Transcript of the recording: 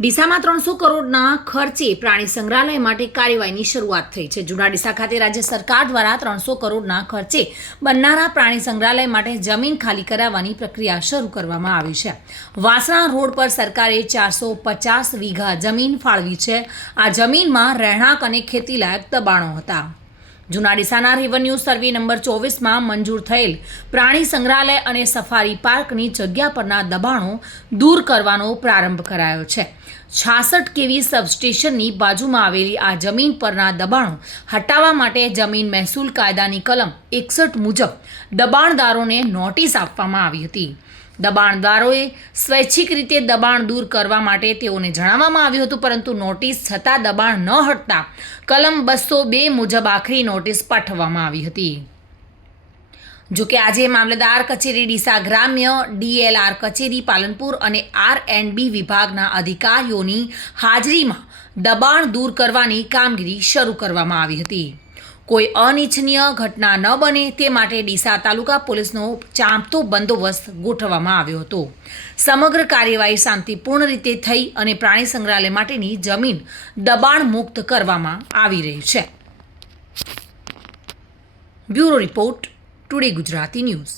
ડીસામાં 300 કરોડના ખર્ચે પ્રાણી સંગ્રહાલય માટે કાર્યવાહીની શરૂઆત થઈ છે। જૂના ડીસા ખાતે રાજ્ય સરકાર દ્વારા 300 કરોડના ખર્ચે બનનારા પ્રાણી સંગ્રહાલય માટે જમીન ખાલી કરાવવાની પ્રક્રિયા શરૂ કરવામાં આવી છે। વાસણા રોડ પર સરકારે 450 વીઘા જમીન ફાળવી છે। આ જમીનમાં રહેણાંક અને ખેતીલાયક દબાણો હતા। જૂના ડીસાના રેવન્યુ સર્વે નંબર 24માં મંજૂર થયેલ પ્રાણી સંગ્રહાલય અને સફારી પાર્કની જગ્યા પરના દબાણો દૂર કરવાનો પ્રારંભ કરાયો છે। 66 કેવી સબસ્ટેશનની બાજુમાં આવેલી આ જમીન પરના દબાણો હટાવવા માટે જમીન મહેસૂલ કાયદાની કલમ 61 મુજબ દબાણદારોને નોટિસ આપવામાં આવી હતી। દબાણદારોએ સ્વૈચ્છિક રીતે દબાણ દૂર કરવા માટે તેઓને જણાવવામાં આવ્યું હતું, પરંતુ નોટિસ છતાં દબાણ ન હટતા કલમ 202 મુજબ આખરી નોટિસ પાઠવવામાં આવી હતી। જોકે આજે મામલતદાર કચેરી ડીસા ગ્રામ્ય, DLR કચેરી પાલનપુર અને R&B વિભાગના અધિકારીઓની હાજરીમાં દબાણ દૂર કરવાની કામગીરી શરૂ કરવામાં આવી હતી। કોઈ અનિચ્છનીય ઘટના ન બને તે માટે ડીસા તાલુકા પોલીસનો ચાંપતો બંદોબસ્ત ગોઠવવામાં આવ્યો હતો। સમગ્ર કાર્યવાહી શાંતિપૂર્ણ રીતે થઈ અને પ્રાણી સંગ્રહાલય માટેની જમીન દબાણ મુક્ત કરવામાં આવી રહી છે। Bureau report, today Gujarati news.